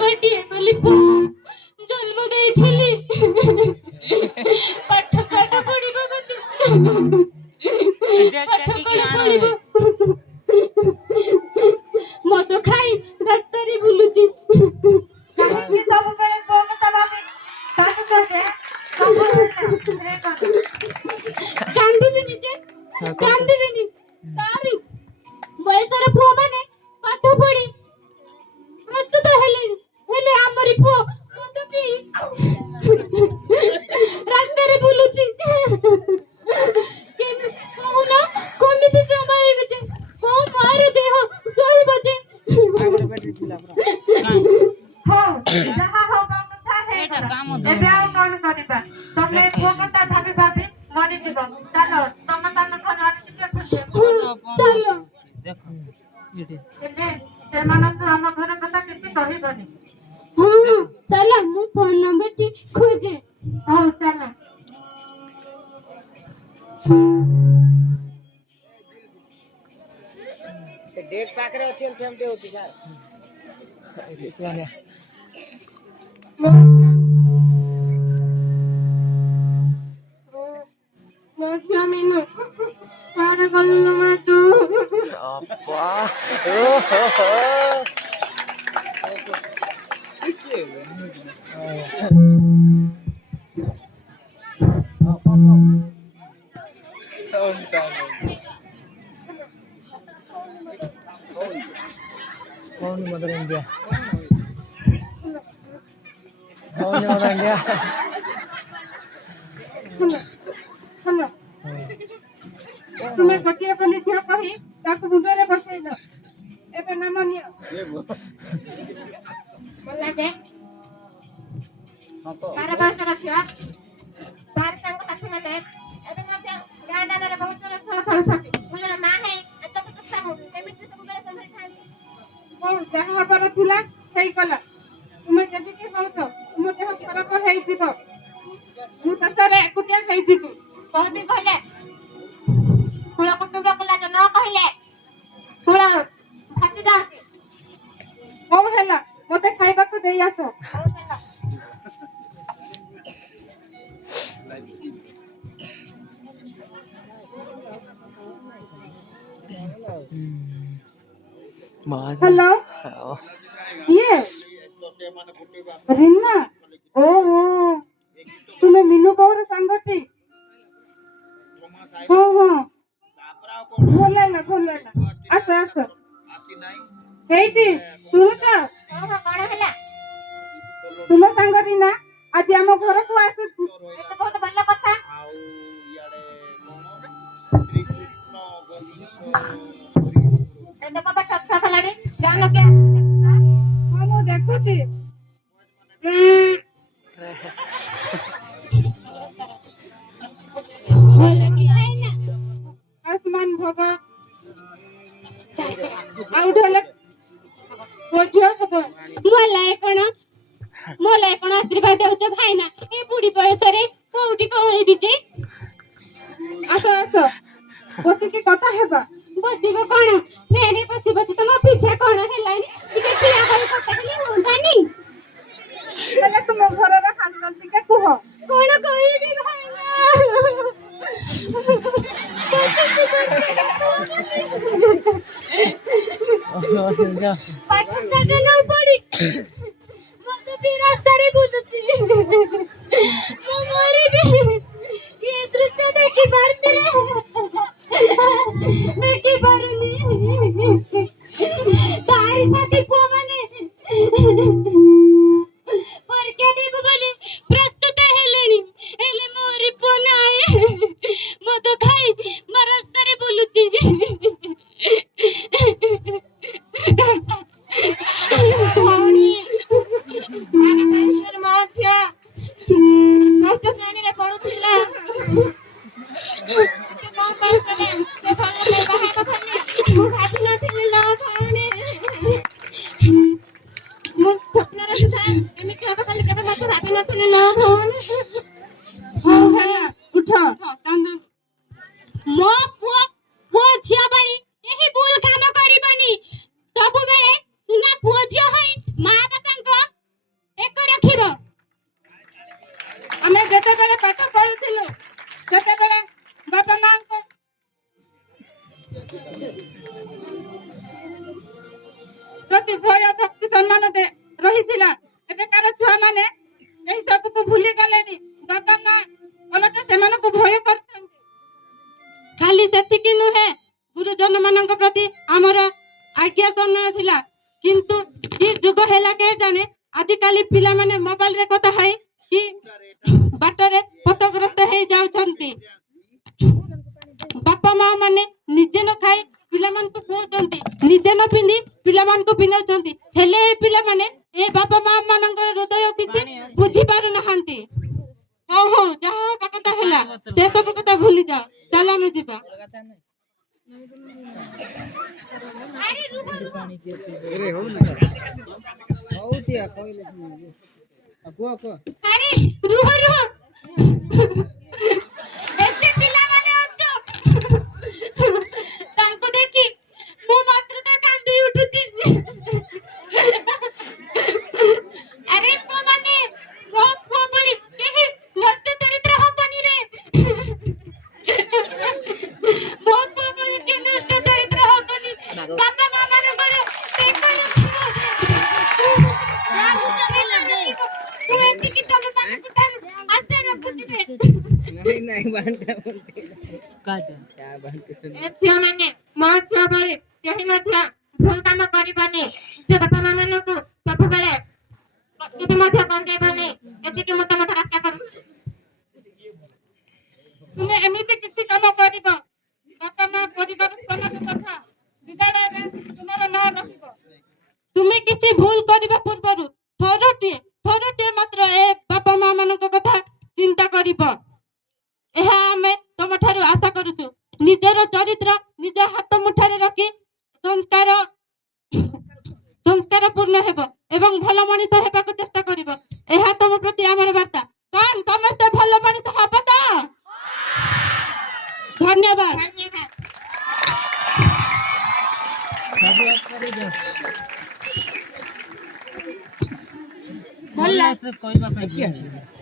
ଗୋଟିଏ ବୋଲି ପୁଅ ଜନ୍ମ ଦେଇଥିଲି। ପାଠ ପାଠ ପଢିବ ବୋଲି ପାଠ ପଢିବ ମଦ ଖାଇ ରାସ୍ତାରେ ବୁଲୁଛି। କାହିଁକି ସବୁବେଳେ ତୋ କଥା ଭାବି କାନ୍ଦୁଛ ଯେ? କାନ୍ଦିବିନି ଯେ କାନ୍ଦିବିନି। ତାରି ବୟସର ପୁଅ ମାନେ ପାଠ ପଢି ପ୍ରସ୍ତୁତ ହେଲେଣି, ହେଲେ ଆମରି ପୁଅ ମଦ ପିଇ ରାସ୍ତାରେ ବୁଲୁଛି। କହୁନ କେମିତି ଜମାଇବି ଯେ? କୋଉ ମାର ଦେହ ସହିବ ଯେ? ହଉ ଯାହା ହବା କଥା ହେଇଗଲା, ଏବେ ଆଉ କଣ କରିବା? ତମେ ପୁଅ କଥା ଭାବି ଭାବି ମରିଯିବ। ଚାଲ ତମ ତମ ଘର ଆଡେ ଟିକେ ବୁଲିବାକୁ। ଚାଲ। ହେଲେ ସେମାନଙ୍କୁ ଆମ ଘର କଥା କିଛି କହିବନି। ହଁ ଚାଲ, ମୁଁ ଫୋନ ନମ୍ବରଟି ଖୋଜେ। ହଉ ଚାଲ। ଡେଟ୍ ପାଖରେ ଅଛି ସେମିତି ହଉଛି ସାର୍। ମୋ ଝିଅ ମିନୁ, କୁଆଡେ ଗଲୁ ଲୋ ମା ତୁ? Phone Mother India. Phone Mother India. ହେଲା, ତୁମେ ଗୋଟିଏ ବୋଲି ଝିଅ କହି ତାକୁ ମୁଣ୍ଡରେ ବସେଇଲ। ଏବେ ନାମ ନିଅ। ମଲା ଯେ ବାର ବୟସର ଝିଅ, ତାର ସାଙ୍ଗସାଥି ମାନେ ଏବେ ମଧ୍ୟ ଗାଁ ଦାଣ୍ଡରେ ବହୁତ ଜଣ ଖେଳ ଖେଳୁଛନ୍ତି। ମୁଁ ଜଣେ ମା ହେଇ ଏତେ ଛୋଟ ଛୁଆକୁ କେମିତି ସବୁବେଳେ ସମ୍ଭାଳିଥାନ୍ତି? ହଉ, ଯାହା ହବାର ଥିଲା ହେଇଗଲା। ତୁମେ ଯେମିତି ହଉଛ, ତୁମ ଦେହ ଖରାପ ହେଇଯିବ। ମୁଁ ଶେଷରେ ଏକୁଟିଆ ହେଇଯିବି। କହିବି କହିଲେ କୁଳ କୁଟୁମ୍ବକୁ ଲାଜ ନ କହିଲେ କୁଳ ଭାସି ଯାଉଛି। ହଉ ହେଲା, ମତେ ଖାଇବାକୁ ଦେଇ ଆସ। ହଉ ହେଲା। ହ୍ୟାଲୋ, କିଏ? ରିନା? ଓହୋ, ତୁମେ ମିନୁ ବୋଉର ସାଙ୍ଗଟି? ହଁ ହଁ, ଭଲ ହେଲା ଭଲ ହେଲା। ଆସ ଆସ। ହେଇଟି ଶୁଣୁଛ? କଣ ହେଲା? ତୁମ ସାଙ୍ଗ ରିନା ଆଜି ଆମ ଘରକୁ ଆସୁଛି। ଏତେ ବହୁତ ଭଲ କଥା। ଏତେ କଣ ଠକ୍ ଠକ୍ ହେଲାଣି? ଗାଁ ଲୋକେ ହଁ ମୁଁ ଦେଖୁଛି। आसमान भवा ଆଉ ଢୋଲ ବୋଝ ହବ। ମଲାଏ କଣ ଆଶୀର୍ବାଦ ଦେଉଛ ଭାଇନା? ଏ ବୁଢୀ ବୟସରେ କୋଉଠି କହିବି ଯେ? ଆସ ଆସ, ବସିକି କଥା ହେବା। ବସିବ କଣ? ନେରେ ବସି ବସି ତମ ପିଛା କଣ ହେଲାଣି? ଟିକେ ଠିଆ ହୋଇ କଥା ହେଲେ ହୁଅନ୍ତାନି? ହେଲେ ତୁମ ଘରର ହାଲଚାଲ ଟିକେ କୁହ। କଣ କହିବି ଭାଇନା? ପାଠ ସାଠ ନ ପଢି ମଦ ପିଇ ରାସ୍ତାରେ ବୁଲୁଛି। ମୁଁ ମରିବି। ଏ ଦୃଶ୍ୟ ଦେଖି ପାରୁନି। ତାରି ସାଥୀ ପୁଅମାନେ ପରୀକ୍ଷା ଦେବୁ ବୋଲି ପ୍ରସ୍ତୁତ ହେଲେଣି, ହେଲେ ମୋରି ପୁଅ ନାହିଁ। ମଦ ଖାଇ ରାସ୍ତାରେ ବୁଲୁଛି। ଅଷ୍ଟ ଶ୍ରେଣୀରେ ପଢୁଥିଲା। ସେ କଣ ପାଇଁ କଲେ? ସେ ଭଲ ପାଇ ବାହା ହେବା ପାଇଁ ମୁଁ ଭାବିନଥିଲି ଲୋ ପ୍ରତି ଭୟ ଭକ୍ତି ସମ୍ମାନ ରହିଥିଲା। ଏବେକାର ଛୁଆମାନେ ଏହି ସବୁକୁ ଭୁଲି ଗଲେଣି। ବାପା ମା ଓଲଟା ସେମାନଙ୍କୁ ଭୟ କରୁଛନ୍ତି। ଖାଲି ସେତିକି ନୁହେଁ, ଗୁରୁଜନ ମାନଙ୍କ ପ୍ରତି ଆମର ଆଜ୍ଞା ସମ୍ମାନ ଥିଲା। କିନ୍ତୁ କି ଯୁଗ ହେଲା କେଜାଣେ ଆଜିକାଲି ପିଲାମାନେ ମୋବାଇଲରେ କଥା ହେଇ କି ବାଟରେ ପଥଗ୍ରସ୍ତ ହେଇ ଯାଉଛନ୍ତି। ବାପା ମା ମାନେ ନିଜେ ନ ଖାଇ ପିଲାମାନଙ୍କୁ ଖୁଆଉଛନ୍ତି, ନିଜେ ନ ପିନ୍ଧି ପିଲାମାନଙ୍କୁ ପିନ୍ଧଉଛନ୍ତି। ହେଲେ ଏ ପିଲାମାନେ ଏ ବାପା ମା ମାନଙ୍କର ହୃଦୟ କିଛି ବୁଝି ପାରୁନାହାନ୍ତି। ହଉ ହଉ, ଯାହା ହବା କଥା ହେଲା, ସେ ସବୁ କଥା ଭୁଲି ଯାଅ। ଚାଲ ଆମେ ଯିବା। ଆରେ ରୁହ ରୁହ। अरे हो ना बहुत या କହିଲେ କୁହ କୁହ ଆରେ ରୁହ ରୁହ। ଏତେ ପିଲାମାନେ ଅଛ, ତାଙ୍କୁ ଦେଖି ମୁଁ ମାତ୍ର ତ କାନ୍ଦି ଉଠୁଛି। ଆରେ ପୁଅମାନେ, ମୋ ପୁଅ ଭଳି କେହି ନଷ୍ଟ ଚରିତ୍ର ହବନି ରେ। ମୋ ପୁଅ ଭଳି କେହି ନଷ୍ଟ ଚରିତ୍ର ହବନି। ବାପା ମା ମାନଙ୍କର ତୁ ଏତିକି ତମ ମାନଙ୍କୁ ଆଶା ରଖୁଛି ରେ। नहीं नहीं बांटा बोलते काटा क्या बांटे ଏ ଝିଅମାନେ, ମୋ ଝିଅ ଭଳି କେହି ମଧ୍ୟ ଭୁଲ କାମ କରିବନି। ନିଜ ବାପା ମା ମାନଙ୍କୁ ସବୁବେଳେ କେବେ ମଧ୍ୟ କନ୍ଦେଇବନି। ଏତିକି ମୁଁ ତମଠାରୁ ଆଶା କରୁଛି। ତୁମେ ଏମିତି କିଛି କାମ କରିବ, ବାପା ମା ପରିବାର ସମାଜ ତଥା ବିଦ୍ୟାଳୟରେ ତୁମର ନାଁ ରହିବ। ତୁମେ କିଛି ଭୁଲ କରିବା ପୂର୍ବରୁ ଥରଟିଏ ମାତ୍ର ଏ ବାପା ମା ମାନଙ୍କ କଥା ଚିନ୍ତା କରିବ। ଏହା ଆମେ ତମଠାରୁ ଆଶା କରୁଛୁ। ନିଜର ଚରିତ୍ର ନିଜ ହାତ ମୁଠାରେ ରଖି ସଂସ୍କାର ପୂର୍ଣ୍ଣ ହେବ ଏବଂ ଭଲ ମଣିଷ ହେବାକୁ ଚେଷ୍ଟା କରିବ। ଏହା ତମ ପ୍ରତି ଆମର ବାର୍ତ୍ତା। କାରଣ ସମସ୍ତେ ଭଲ ମଣିଷ ହବ ତ? ଧନ୍ୟବାଦ। ଧନ୍ୟବାଦ। सब करे दो ଭଲ से कोई बात नहीं